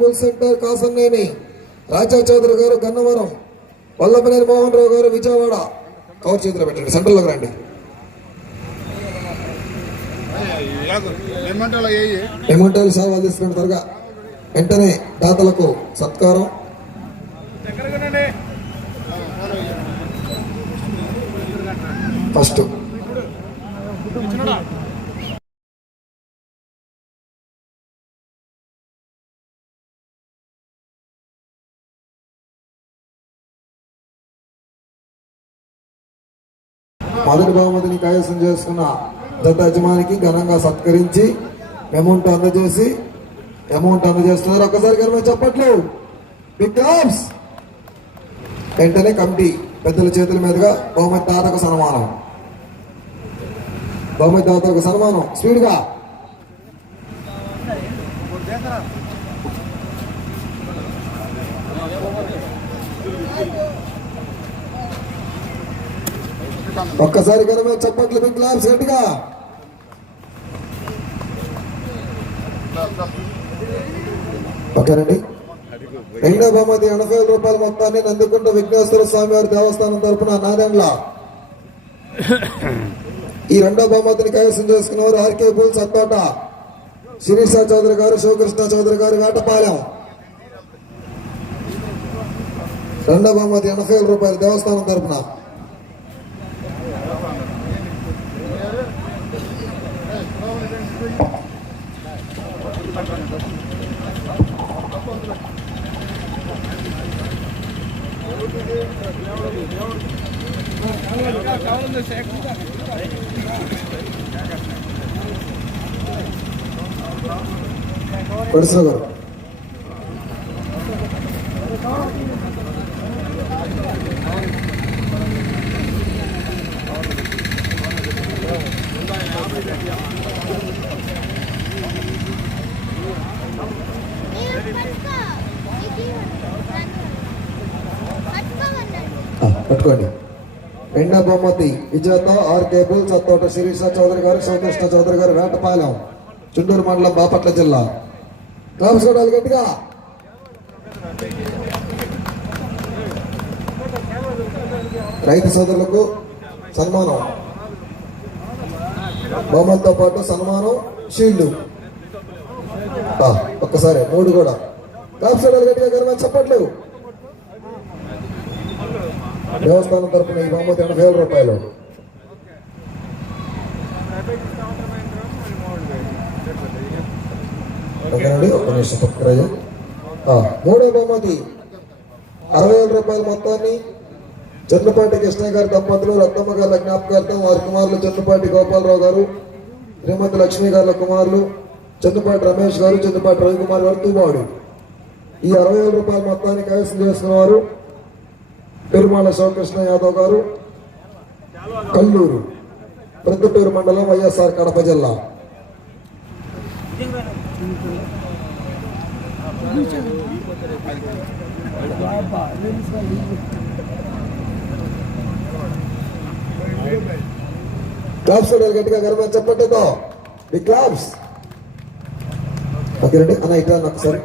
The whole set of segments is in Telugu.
బుల్ సెంటర్ కాసన్నేని రాజా చౌదరి గారు గన్నవరం వల్లభనేని మోహన్ రావు గారు విజయవాడ కవర్ చేతిలో పెట్టండి సెంటర్లోకి రండి. ఏమంటారు సేవలు తీసుకుని త్వరగా వెంటనే దాతలకు సత్కారం. ఫస్ట్ మొదటి బహుమతిని కైవసం చేసుకున్న దత్త యజమానికి ఘనంగా సత్కరించి అమౌంట్ అందజేసి అమౌంట్ అందజేస్తున్నారు. ఒక్కసారి కనుక చెప్పట్లు. బిగ్ వెంటనే కమిటీ పెద్దల చేతుల మీదుగా బహుమతి దాతకు సన్మానం. బహుమతి దాతలకు సన్మానం. స్పీడ్గా. ఒక్కసారి కనుక చెప్పట్లు బిగ్ క్లాప్స్ గట్టిగా ఓకేనండి. రెండో బహుమతి ఎనభై వేల రూపాయల మొత్తాన్ని నందికొండ విఘ్నేశ్వర స్వామి వారి దేవస్థానం తరపున నాదెండ్ల ఈ రెండో బహుమతిని కైవసం చేసుకున్నవారు ఆర్కే పూల్ సత్తోట. శిరీష చౌదరి గారు శివకృష్ణ చౌదరి గారు వేటపాలెం. రెండో బహుమతి ఎనభై వేల రూపాయలు దేవస్థానం తరపున. परसों రెండో బహుమతి విజేత ఆర్ కేబుల్ సత్తోట శిరీష చౌదరి గారు శివకృష్ణ చౌదరి గారు వేటపాలెం చుండూరు మండలం బాపట్ల జిల్లా క్లాప్స్ కొట్టాలి గట్టిగా. రైతు సోదరులకు సన్మానం. బహుమతితో పాటు సన్మానం షీల్డ్. ఒక్కసారి మూడు కూడా. క్లాప్స్ కొట్టాలి గట్టిగా గర్వ చెప్పట్లు. దేవస్థానం తరపున ఈ బహుమతి ఎనభై వేల రూపాయలు. ఓకేనండి ఒక్క నిమిషం పక్కరాజు మూడో బహుమతి అరవై వేల రూపాయల మొత్తాన్ని చెన్నపాటి కృష్ణ గారి దంపతులు రత్నమ్మ గారి జ్ఞాపకార్థం వారి కుమారులు చెన్నపాటి గోపాలరావు గారు శ్రీమతి లక్ష్మి గారి కుమారులు చెన్నపాటి రమేష్ గారు చెన్నపాటి రవికుమార్ గారు తూబాడు ఈ అరవై వేల రూపాయల మొత్తాన్ని కైవసం చేసుకున్న వారు పెరుమాళ శివకృష్ణ యాదవ్ గారు కల్లూరు ప్రొద్దుటూరు మండలం వైఎస్ఆర్ కడప జిల్లా. క్లాప్స్ గట్టిగా గర్వం చెప్పండితో మీ క్లాప్స్ ఓకే రండి అన్న ఇట్లా సరే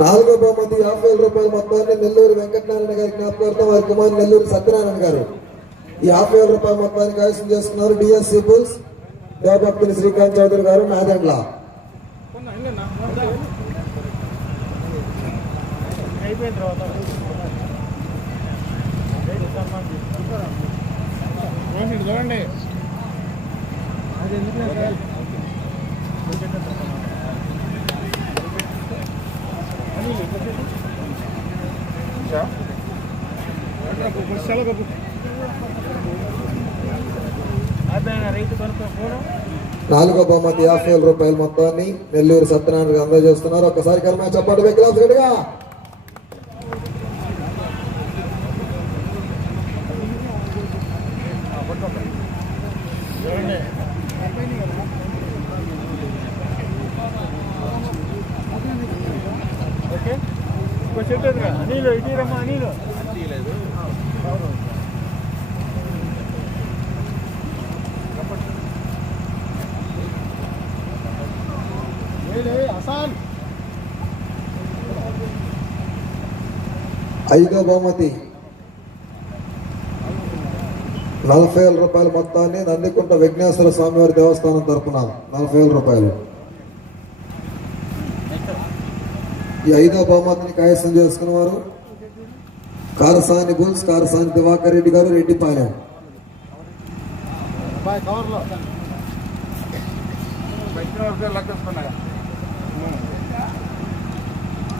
నాలుగో బహుమతి యాభై వేల రూపాయల మొత్తాన్ని నెల్లూరు వెంకటనారాయణ గారి జ్ఞాపకార్థం వారి కుమారు నెల్లూరు సత్యనారాయణ గారు. ఈ యాభై వేల రూపాయల మొత్తాన్ని కైవసం చేసుకున్నారు డిఎస్సి బుల్స్ దేవభక్తుని శ్రీకాంత్ చౌదరి గారు నాదెండ్ల. అయిపోయిన తర్వాత చూడండి కొనుక్కో ఫోను నాలుగో బహుమతి యాభై వేల రూపాయల మొత్తాన్ని నెల్లూరు సత్యనారాయణ గారు అందజేస్తున్నారు. ఒకసారి కర్మ చెప్పండి గట్టిగా. చూడండి ఓకే ఎదురుగా అనిలు. ఐదో బహుమతి. నలభై వేల రూపాయల మొత్తాన్ని నందికుంట విఘ్నేశ్వర స్వామివారి దేవస్థానం తరపున నలభై వేల రూపాయలు. ఈ ఐదో బహుమతిని కైవసం చేసుకున్నవారు కారసాని బుల్స్ కారసాని దివాకర్ రెడ్డి గారు రెడ్డిపాలెం.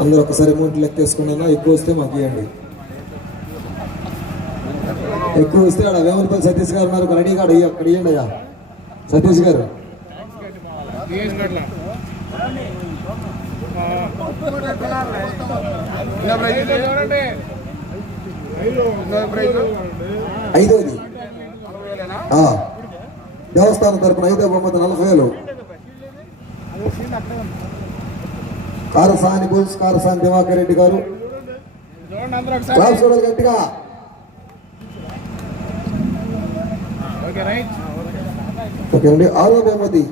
అందరూ ఒకసారి అమౌంట్ లెక్కేసుకున్నా ఎక్కువ వస్తే మాకు ఇవ్వండి. ఎక్కువ వస్తే ఆడ వేమలపల్లి సతీష్ గారు ఉన్నారు. రెడీ కాడ అక్కడ ఇవ్వండి అయ్యా. సతీష్ గారు. ఐదోది. దేవస్థానం తరపున ఐదో బహుమతి నలభై వేలు. కారసాని బుల్స్ కారసాని దివాకర్ రెడ్డి గారు. చూడాలి గట్టిగా. Okay right. ఓకే అండి. ఆరో బహుమతి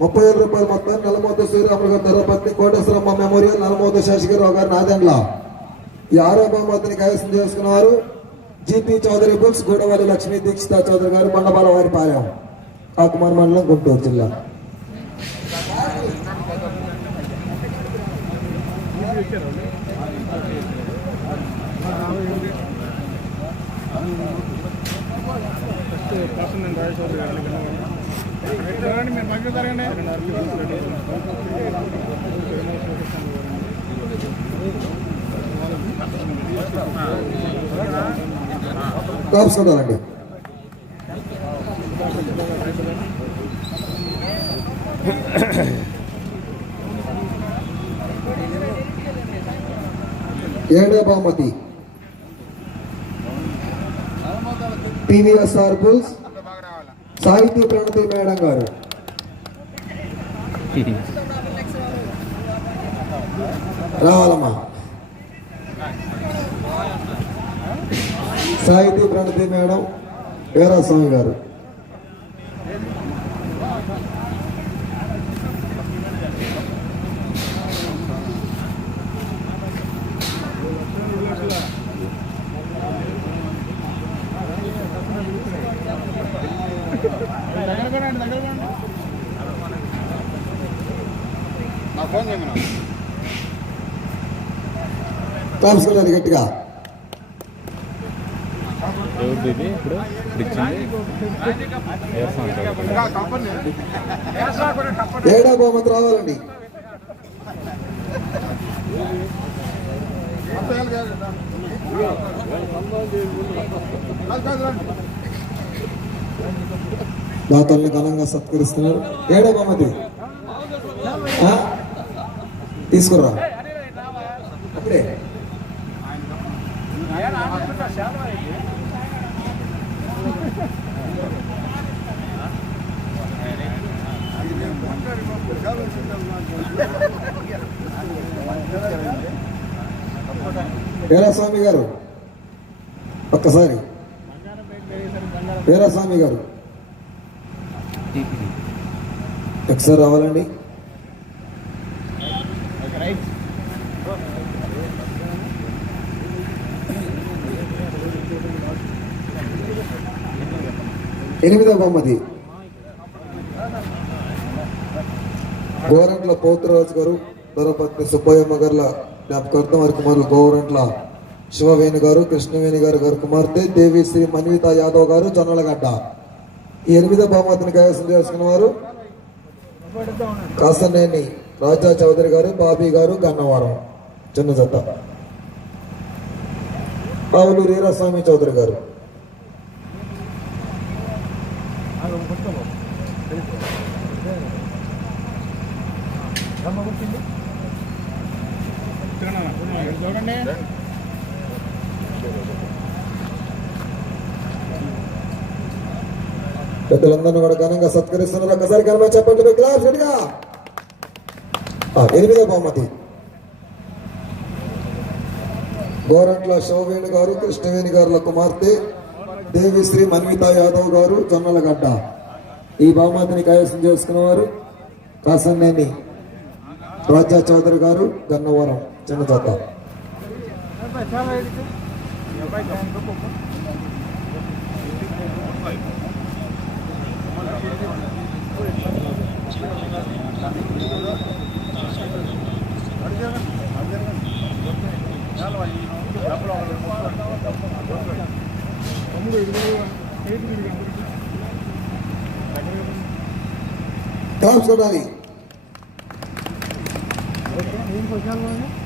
ముప్పై వేల రూపాయల మొత్తం నలమోత శ్రీరాములు గారి ధరపత్ని కోటేశ్వరమ్మ మెమోరియల్ నలమోత శేషగిరిరావు గారి నాదెండ్ల. ఈ ఆరో బహుమతిని కైవసం చేసుకున్నవారు జిపి చౌదరి బుక్స్ గూడవల్లి లక్ష్మీ దీక్షిత చౌదరి గారు బండబాల వారి పాలెం కాకుమార్ మండలం గుంటూరు జిల్లా. పర్సన్ నేను రాజేశ్వరి గారిని చూడండి మీరు పక్కన జరగండి కాపుకుంటారండి ఏడో బహుమతి పివిఎస్ఆర్ బుల్స్. సాహితీ ప్రణతి మేడం గారు. రావాలమ్మా. సాహితీ ప్రణతి మేడం వీరాస్వామి గారు. కాల్చుకోలేదు గట్టిగా. ఇది ఇప్పుడు? ఏడో బహుమతి రావాలండి? దాతల్ని ఘనంగా సత్కరిస్తున్నారు. ఏడో బహుమతి? తీసుకురా. అప్పుడే వీరాస్వామి గారు ఒక్కసారి. వీరాస్వామి గారు. ఒకసారి రావాలండి. ఎనిమిదవ ఎనిమిదో బహుమతి. గోరంట్ల పౌత్రరాజు గారు ధరపత్ని సుబ్బయ్యమ్మ గారుల జ్ఞాపకార్థం వారి కుమారులు గోరంట్ల శివవేణి గారు కృష్ణవేణి గారు గారు కుమార్తె దేవి శ్రీ మన్విత యాదవ్ గారు జొన్నలగడ్డ. ఈ ఎనిమిదో బహుమతిని కైవసం చేసుకున్న వారు కాసనేని రాజా చౌదరి గారు బాబీ గారు గన్నవరం చిన్న జత. పావులు రీరాస్వామి చౌదరి గారు. చూడండి. పెద్దలందరినీ కూడా ఘనంగా సత్కరిస్తున్నారు. ఒకసారి ఘనంగా చెప్పండి. మీ క్లాస్ రెడీగా? ఆ, ఎనిమిదో బహుమతి. గోరంట్ల శివవేణి గారు కృష్ణవేణి గారుల కుమార్తె దేవిశ్రీ మన్విత యాదవ్ గారు జొన్నలగడ్డ. ఈ బహుమతిని కైవసం చేసుకున్న వారు కాసన్నేని రాజా చౌదరి గారు గన్నవరం చిన్న జత చాలా ఎడితే అబ్బాయి గంగ క్లాప్స్ కొట్టాలి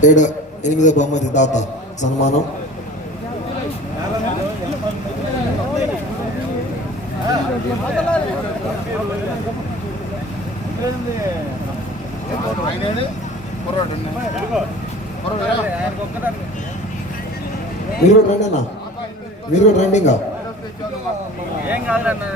ఏడు ఎనిమిదో బహుమతి దాత సన్మానం. మీరు కూడా రండి అన్న. మీరు కూడా రండి ఇంకా. ఏం కాదులన్నా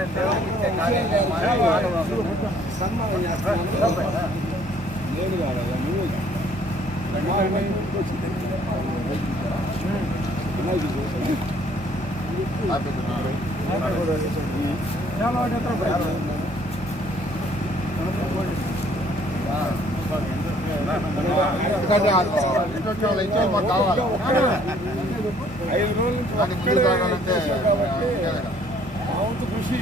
ఎందుకంటే మాకు కావాలి ఐదు రోజుల నుంచి కృషి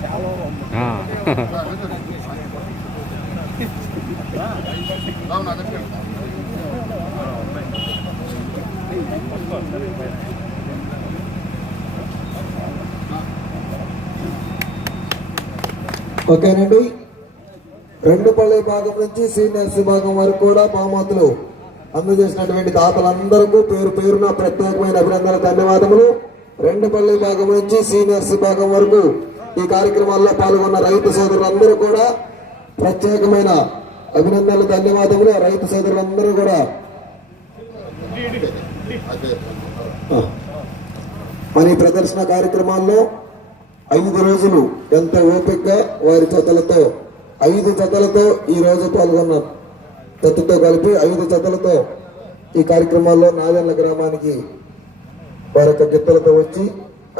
చాలా ఓకేనండి. రెండు పళ్ళ భాగం నుంచి సీనియర్స్ విభాగం వరకు కూడా బహుమతులు అందజేసినటువంటి దాతలందరికీ పేరు పేరున ప్రత్యేకమైన అభినందన ధన్యవాదములు. రెండు పళ్ళ భాగం నుంచి సీనియర్స్ విభాగం వరకు ఈ కార్యక్రమాల్లో పాల్గొన్న రైతు సోదరులందరూ కూడా ప్రత్యేకమైన అభినందనలు ధన్యవాదములు. రైతు సోదరులందరూ కూడా. మన ఈ ప్రదర్శన కార్యక్రమాల్లో ఐదు రోజులు ఎంత ఓపికగా వారి జతలతో ఐదు జతలతో ఈ రోజు పాల్గొన్న. జతతో కలిపి ఐదు జతలతో ఈ కార్యక్రమాల్లో నాదెళ్ళ గ్రామానికి వారి యొక్క గిత్తలతో వచ్చి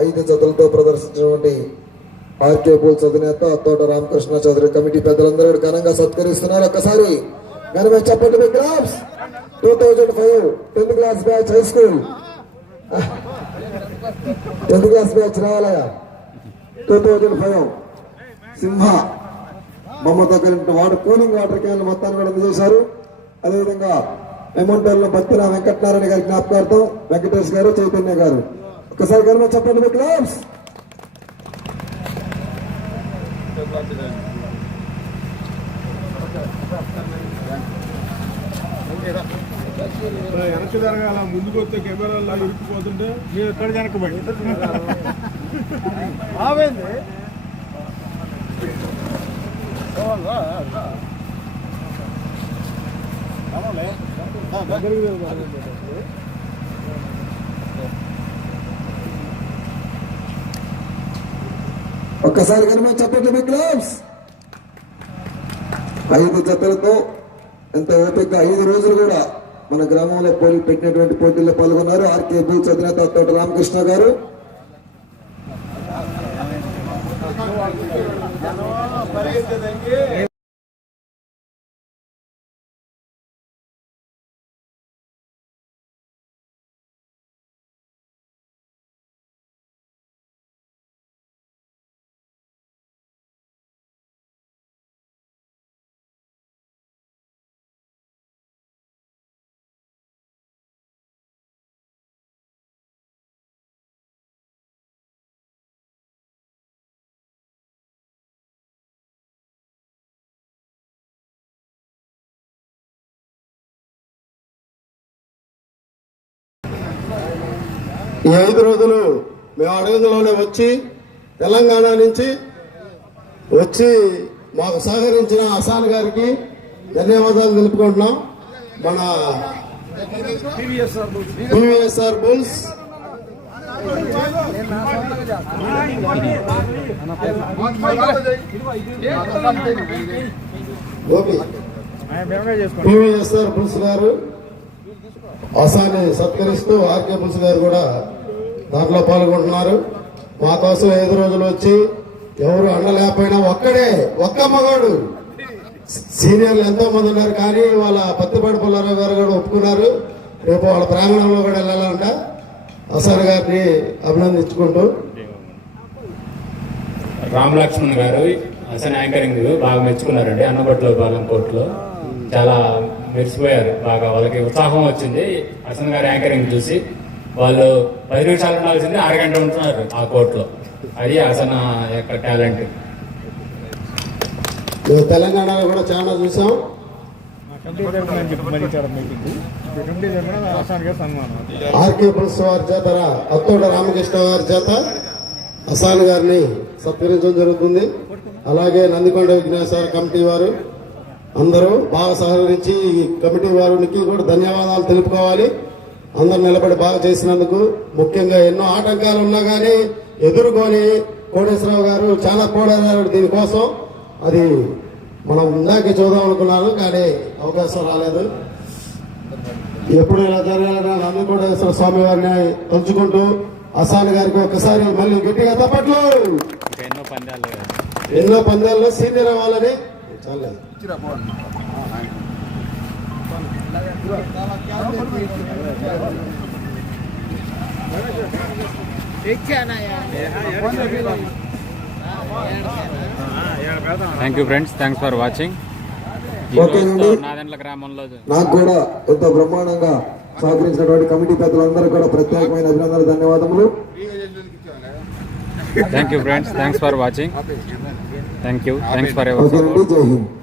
ఐదు జతలతో ప్రదర్శించినటువంటి ఆర్కే పోల్స్ అధినేత తోట రామకృష్ణ చౌదరి కమిటీ పెద్దలందరూ ఘనంగా సత్కరిస్తున్నారు. ఒక్కసారి ఘనమే చెప్పండి మీ class two thousand five tenth class batch high school tenth class batch రావాలయా two thousand five సింహ బొమ్మతో కలిగిన వాటర్ కూలింగ్ వాటర్ క్యాన్ మొత్తాన్ని కూడా అందజేశారు. అదేవిధంగా ఎమంటోల్లో బత్తిన వెంకటనారాయణ గారి జ్ఞాపకార్థం వెంకటేష్ గారు చైతన్య గారు. ఒకసారి కనుక చెప్పండి మీ క్లాస్ వెనక్కి జరగాల ముందుకు వస్తే కెమెరాలో ఇరుక్కుపోతుంటే మీరు ఎక్కడ వెనకబడి ఆవేంది? ఒక్కసారి కనుమ చెప్పండి మీ క్లాస్ ఐదు జతలతో ఎంత ఓపిక ఐదు రోజులు కూడా మన గ్రామంలో పోటీ పెట్టినటువంటి పోటీల్లో పాల్గొన్నారు ఆర్కే బూల్స్ అధినేత తోట రామకృష్ణ గారు. ఈ ఐదు రోజులు మేము అడగదులోనే వచ్చి తెలంగాణ నుంచి వచ్చి మాకు సహకరించిన అసాన్ గారికి ధన్యవాదాలు తెలుపుకుంటున్నాం. మన టీవీఎస్ఆర్ బుల్స్ టీవీఎస్ఆర్ బుల్స్ గారు అసాన్ని సత్కరిస్తూ ఆర్కే బుల్స్ గారు కూడా దాంట్లో పాల్గొంటున్నారు. మా కోసం ఐదు రోజులు వచ్చి ఎవరు అండలేకపోయినా ఒక్కడే ఒక్క మగాడు. సీనియర్లు ఎంతో మంది ఉన్నారు కానీ వాళ్ళ పత్తిపాటి పుల్లారావు గారు కూడా ఒప్పుకున్నారు. రేపు వాళ్ళ ప్రాంగణంలో కూడా వెళ్ళాలంట. అసార్ గారిని అభినందించుకుంటూ. రామ్ లక్ష్మణ్ గారు అసలు యాంకరింగ్ బాగా మెచ్చుకున్నారండి. అన్నబట్లో పాలెం కోర్టులో. చాలా మెరిసిపోయారు. బాగా వాళ్ళకి ఉత్సాహం వచ్చింది. అసన్ గారి యాంకరింగ్ చూసి వాళ్ళు పది నిమిషాలు ఉండాల్సింది అరగంట ఉంటున్నారు ఆ కోర్టులో. అది అసన యొక్క టాలెంట్. తెలంగాణలో కూడా చాలా చూసాం. ఆర్కే పుల్స్ వారి చేత అత్తోట రామకృష్ణ వారి చేత అసాన్ గారిని సత్కరించడం జరుగుతుంది. అలాగే నందికొండ విఘ్నేశ్వర కమిటీ వారు అందరూ బాగా సహకరించి ఈ కమిటీ వారికి కూడా ధన్యవాదాలు తెలుపుకోవాలి. అందరూ నిలబడి బాగా చేసినందుకు ముఖ్యంగా ఎన్నో ఆటంకాలు ఉన్నా కానీ ఎదుర్కొని కోటేశ్వరరావు గారు చాలా పోరాడారు దీనికోసం. అది మనం ఇందాకే చూద్దాం అనుకున్నాను కానీ అవకాశం రాలేదు. ఎప్పుడు ఇలా జరగాలని నందికోటేశ్వర స్వామి వారిని తలుచుకుంటూ అసాన్ గారికి ఒకసారి మళ్ళీ గట్టిగా తప్పట్లు. ఎన్నో పందాలు. ఎన్నో పందాల్లో సీనియర్ అవ్వాలని. చాలేదు ఇచ్చిరా పోండి. Thank you friends thanks for watching. Nadendla గ్రామంలో నాకు కూడా ఎంతో బ్రహ్మాండంగా సహకరించినటువంటి కమిటీ పెద్దలందరూ కూడా ప్రత్యేకమైన అభినందనలు ధన్యవాదములు. Thank you friends thanks for watching thank you thanks for ever